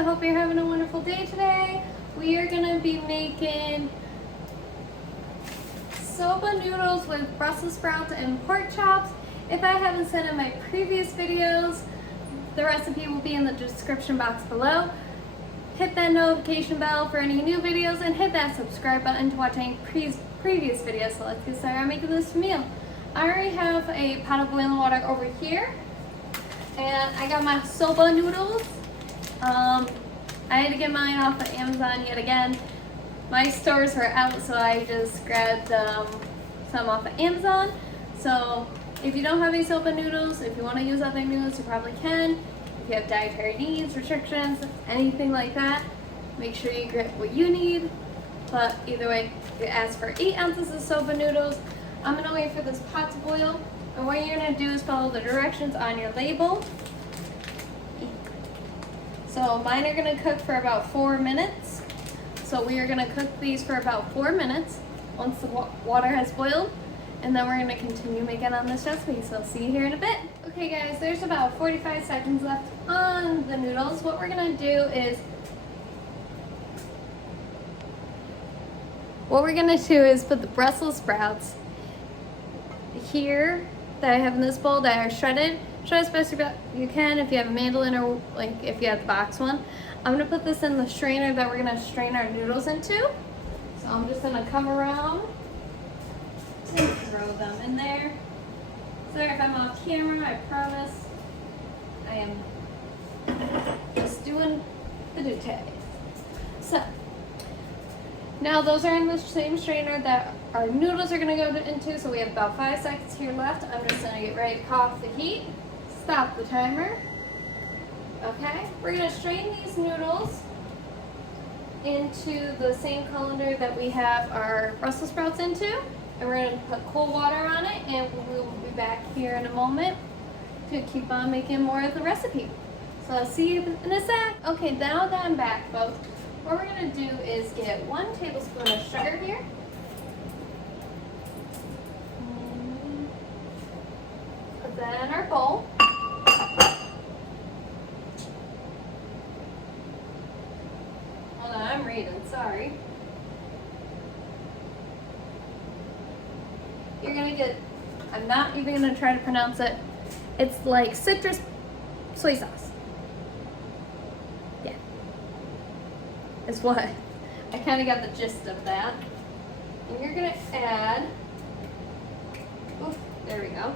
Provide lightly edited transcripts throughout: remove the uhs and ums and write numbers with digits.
I hope you're having a wonderful day today. We are going to be making soba noodles with Brussels sprouts and pork chops. If I haven't said in my previous videos, the recipe will be in the description box below. Hit that notification bell for any new videos and hit that subscribe button to watch any previous videos. So let's get started on making this meal. I already have a pot of boiling water over here, and I got my soba noodles. I had to get mine off of Amazon yet again. My stores were out, so I just grabbed some off of Amazon. So if you don't have any soba noodles, if you want to use other noodles, you probably can. If you have dietary needs, restrictions, anything like that, make sure you get what you need. But either way, you ask for 8 ounces of soba noodles. I'm going to wait for this pot to boil. And what you're going to do is follow the directions on your label. So mine are going to cook for about 4 minutes. So we are going to cook these for about 4 minutes once the water has boiled. And then we're going to continue making on this recipe. So I'll see you here in a bit. Okay guys, there's about 45 seconds left on the noodles. What we're going to do is put the Brussels sprouts here that I have in this bowl that are shredded. Shred as best you can if you have a mandolin or like if you have the box one. I'm going to put this in the strainer that we're going to strain our noodles into. So I'm just going to come around and throw them in there. Sorry if I'm off camera, I promise. I am just doing the details. So, now those are in the same strainer that our noodles are going to go into, so we have about 5 seconds here left. I'm just going to get ready to cut off the heat. Stop the timer. Okay, we're going to strain these noodles into the same colander that we have our Brussels sprouts into. And we're going to put cold water on it, and we will be back here in a moment to keep on making more of the recipe. So I'll see you in a sec. Okay, now that I'm back, folks, what we're going to do is get 1 tablespoon of sugar here. Put that in our bowl. Hold on, I'm reading, sorry. You're gonna get, I'm not even gonna try to pronounce it. It's like citrus soy sauce. Yeah. Is what. I kind of got the gist of that. And you're gonna add, oof, there we go.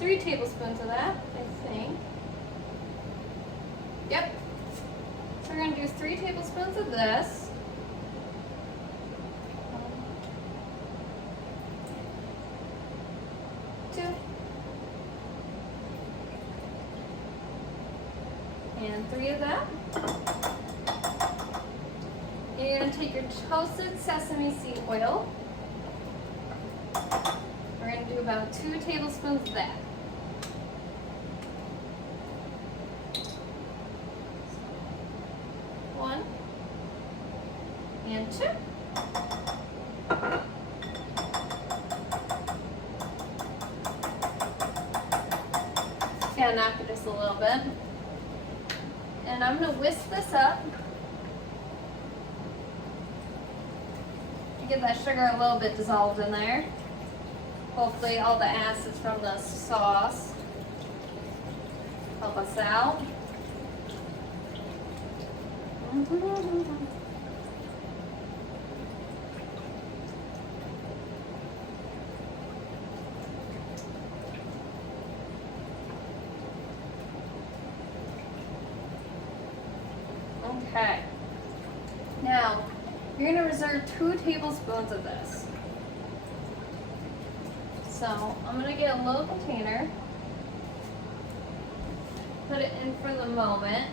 3 tablespoons of that, I think. Yep. So we're gonna do 3 tablespoons of this. And 3 of that. And you're going to take your toasted sesame seed oil. We're going to do about 2 tablespoons of that. One and 2. Gotta knock it just a little bit. And I'm going to whisk this up to get that sugar a little bit dissolved in there. Hopefully all the acids from the sauce help us out. Okay, now you're going to reserve 2 tablespoons of this. So I'm going to get a little container, put it in for the moment.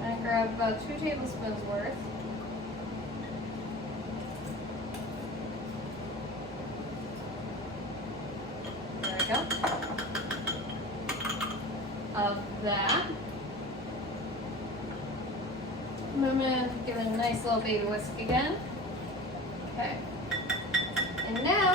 I'm going to grab about 2 tablespoons worth. Of that. I'm going to give it a nice little baby whisk again. Okay. And now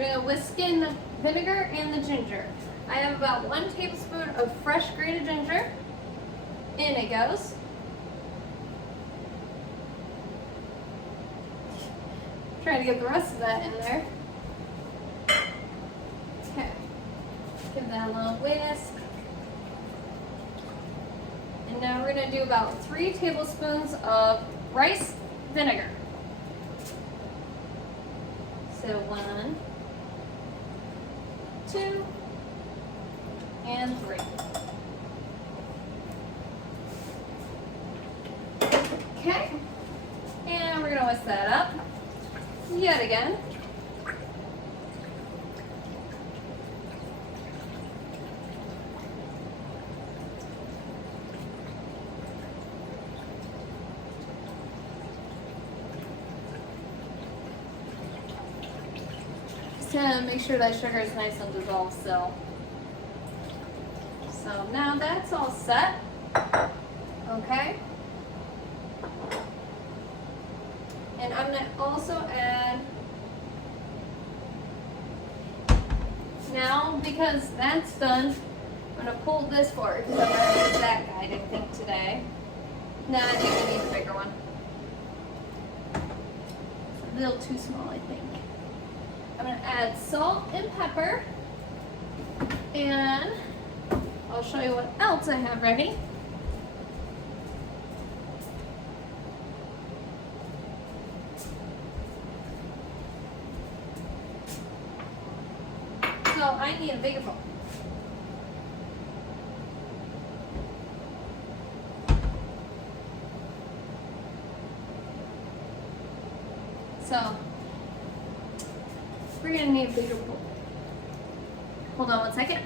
gonna whisk in the vinegar and the ginger. I have about 1 tablespoon of fresh grated ginger. In it goes. Try to get the rest of that in there. Okay. Give that a little whisk. And now we're gonna do about 3 tablespoons of rice vinegar. So 1, 2, and 3. Okay, and we're gonna whisk that up yet again. To make sure that sugar is nice and dissolved still. So now that's all set. Okay. And I'm gonna also add, now because that's done, I'm gonna pull this forward because I'm gonna use that guide I think today. Nah, I think I need a bigger one. It's a little too small, I think. I'm gonna add salt and pepper, and I'll show you what else I have ready. So I need a bigger bowl. So we're gonna need a bigger bowl. Hold on 1 second.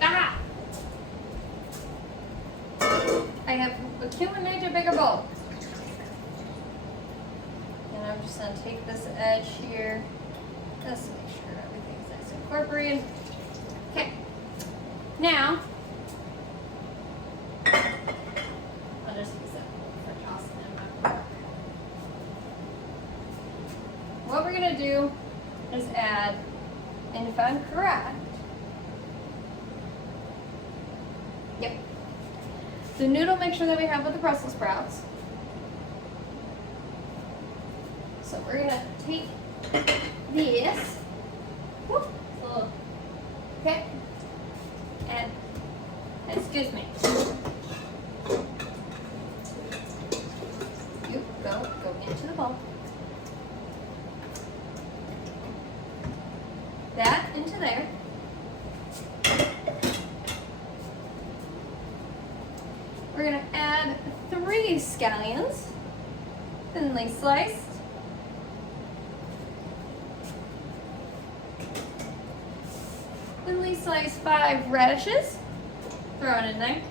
Ah! I have accumulated a bigger bowl. And I'm just gonna take this edge here, just to make sure everything's nice and incorporated. Okay. Now, I'll just use it for tossing in my pork. What we're gonna do is add, and if I'm correct, yep, the noodle mixture that we have with the Brussels sprouts. So we're gonna take this, whoop, little, okay. And, excuse me. You go into the bowl. That into there. We're gonna add 3 scallions, thinly sliced. Thinly sliced 5 radishes. Throw it in there.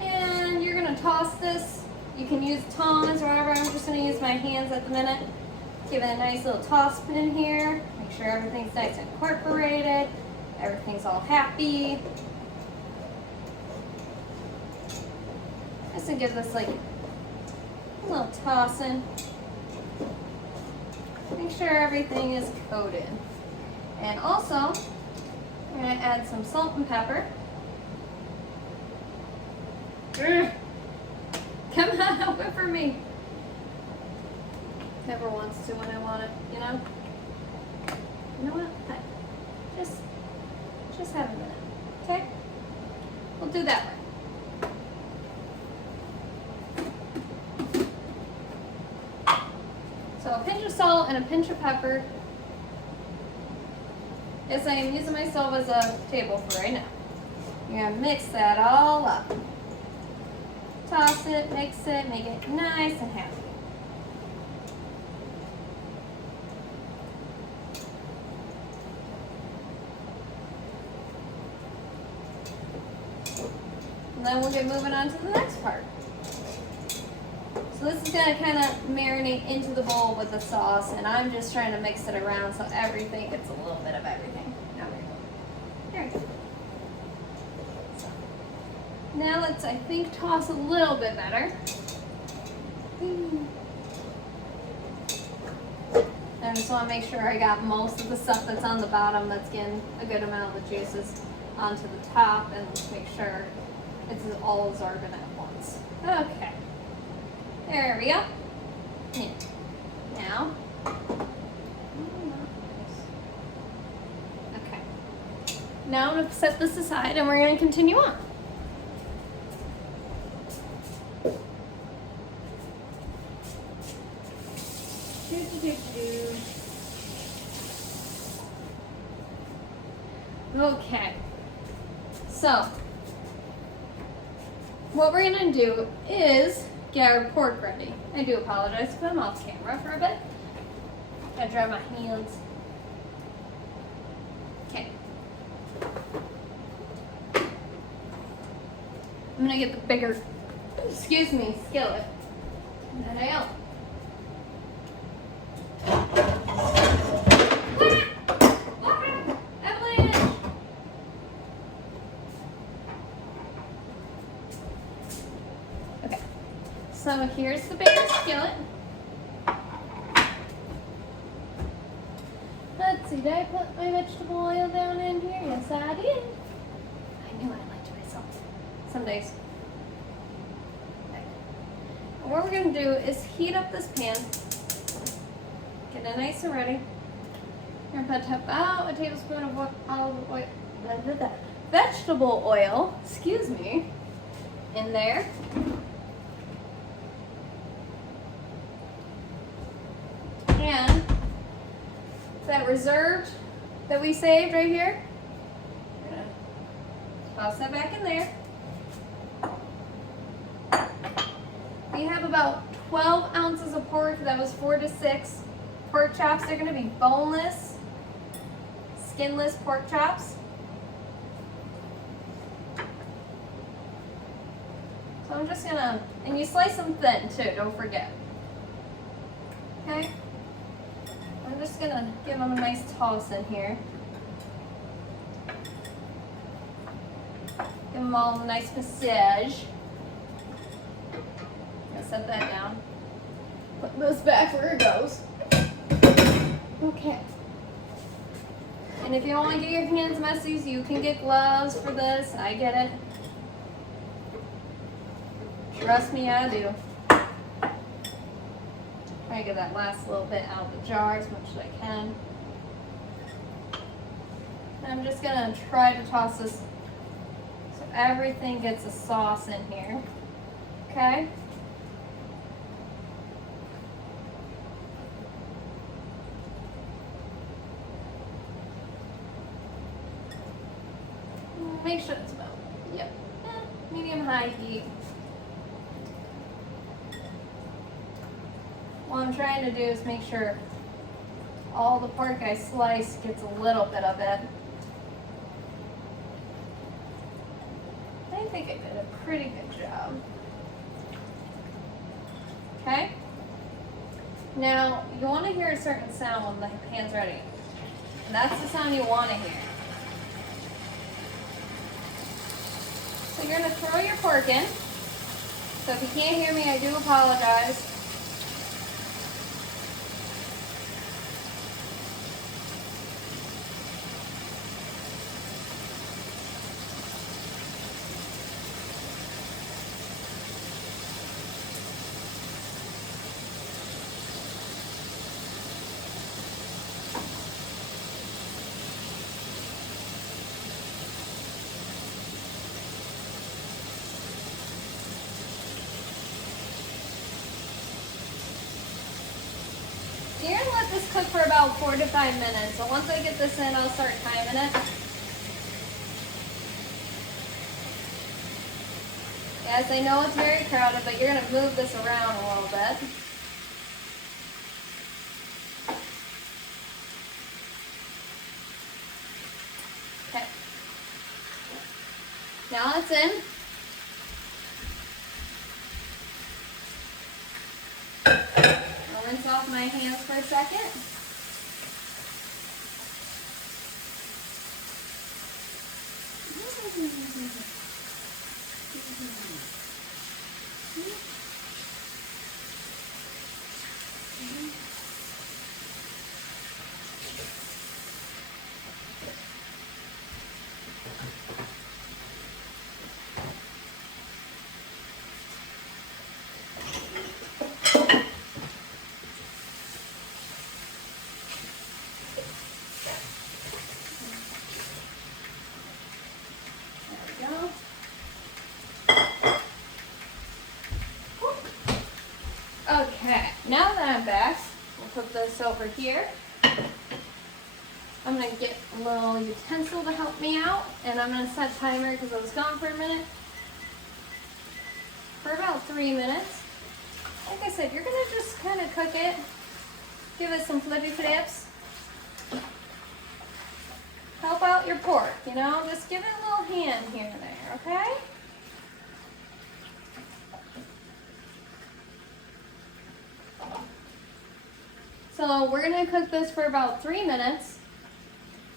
And you're gonna toss this. You can use tongs or whatever. I'm just gonna use my hands at the minute. Give it a nice little toss in here. Make sure everything's nice and incorporated. Everything's all happy. Just to give this like a little toss in. Make sure everything is coated. And also, I'm going to add some salt and pepper. Come on, whip for me. Never wants to when I want it, you know? You know what? Just have a minute, okay? We'll do that way. So a pinch of salt and a pinch of pepper. Yes, I am using myself as a table for right now. You're gonna mix that all up. Toss it, mix it, make it nice and happy. And then we'll get moving on to the next part. So this is gonna kind of marinate into the bowl with the sauce, and I'm just trying to mix it around so everything gets a little bit of everything. There we go. So, now let's, I think, toss a little bit better. I just want to make sure I got most of the stuff that's on the bottom that's getting a good amount of the juices onto the top, and make sure it's all absorbent at once. Okay. There we go. Yeah. Now. Okay. Now I'm going to set this aside and we're going to continue on. Okay, so what we're gonna do is get our pork ready. I do apologize if I'm off camera for a bit. Gotta dry my hands. Okay. I'm gonna get the bigger, skillet. And then I go. So here's the bigger skillet. Let's see, did I put my vegetable oil down in here? Yes, I did. I knew I liked myself. Some days. Okay. And what we're going to do is heat up this pan. Get it nice and ready. We're going to put about a tablespoon of olive oil, vegetable oil, in there. And that reserved that we saved right here, we're gonna toss that back in there. We have about 12 ounces of pork. That was 4 to 6 pork chops. They're gonna be boneless, skinless pork chops. So I'm just gonna, and you slice them thin too, don't forget. Okay? I'm just gonna give them a nice toss in here. Give them all a nice massage. I'm gonna set that down. Put this back where it goes. Okay. And if you don't want to get your hands messy, you can get gloves for this. I get it. Trust me, I do. Try to get that last little bit out of the jar as much as I can. And I'm just gonna try to toss this so everything gets a sauce in here. Okay? Make sure it's about, medium-high heat. What I'm trying to do is make sure all the pork I slice gets a little bit of it. I think I did a pretty good job. Okay? Now, you want to hear a certain sound when the pan's ready. And that's the sound you want to hear. So you're going to throw your pork in. So if you can't hear me, I do apologize. You're going to let this cook for about 4 to 5 minutes. So once I get this in, I'll start timing it. Yes, I know it's very crowded, but you're going to move this around a little bit. Okay. Now it's in. I'll rinse off my hands for a second. Okay, now that I'm back, we'll put this over here. I'm going to get a little utensil to help me out, and I'm going to set a timer because I was gone for a minute. For about 3 minutes. Like I said, you're going to just kind of cook it. Give it some flippy flips. Help out your pork, you know? Just give it a little hand here and there, okay? So we're going to cook this for about 3 minutes.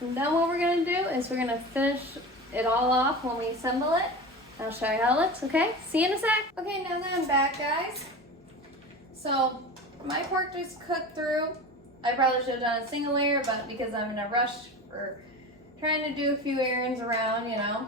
And then what we're going to do is we're going to finish it all off when we assemble it. I'll show you how it looks, okay? See you in a sec. Okay, now that I'm back, guys. So my pork just cooked through. I probably should have done a single layer, but because I'm in a rush for trying to do a few errands around, you know.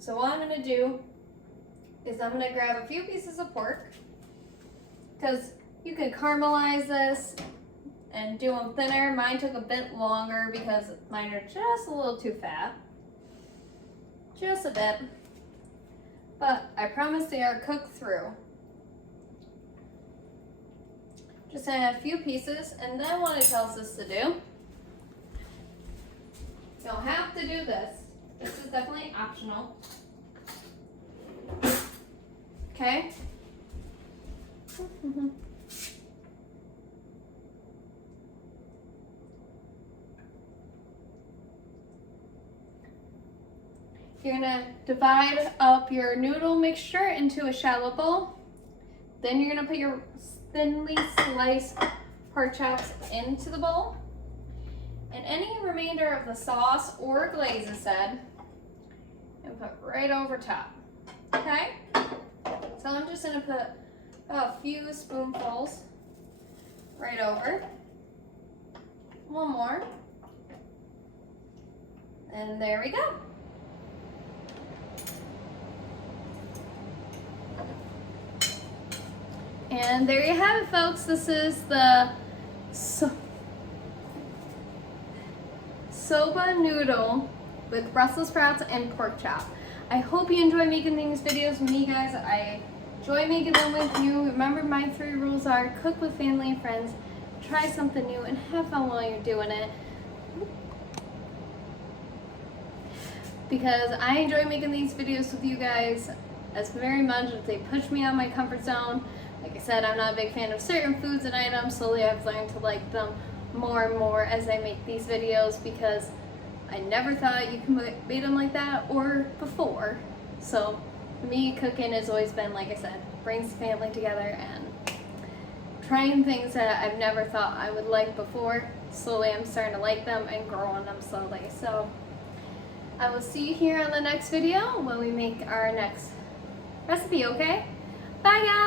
So what I'm going to do is I'm going to grab a few pieces of pork, because you can caramelize this and do them thinner. Mine took a bit longer because mine are just a little too fat. Just a bit. But I promise they are cooked through. Just add a few pieces, and then what it tells us to do. You don't have to do this. This is definitely optional. Okay? You're gonna divide up your noodle mixture into a shallow bowl. Then you're gonna put your thinly sliced pork chops into the bowl. And any remainder of the sauce or glaze instead, and put right over top. Okay? So I'm just gonna put a few spoonfuls right over. One more. And there we go. And there you have it, folks. This is the Soba Noodle with Brussels sprouts and pork chop. I hope you enjoy making these videos with me, guys. I enjoy making them with you. Remember, my 3 rules are: cook with family and friends, try something new, and have fun while you're doing it. Because I enjoy making these videos with you guys as very much as they push me out of my comfort zone. Like I said, I'm not a big fan of certain foods and items. Slowly I've learned to like them more and more as I make these videos, because I never thought you could make them like that or before. So for me, cooking has always been, like I said, brings family together and trying things that I've never thought I would like before. Slowly I'm starting to like them and grow on them slowly. So I will see you here on the next video when we make our next recipe, okay? Bye, guys!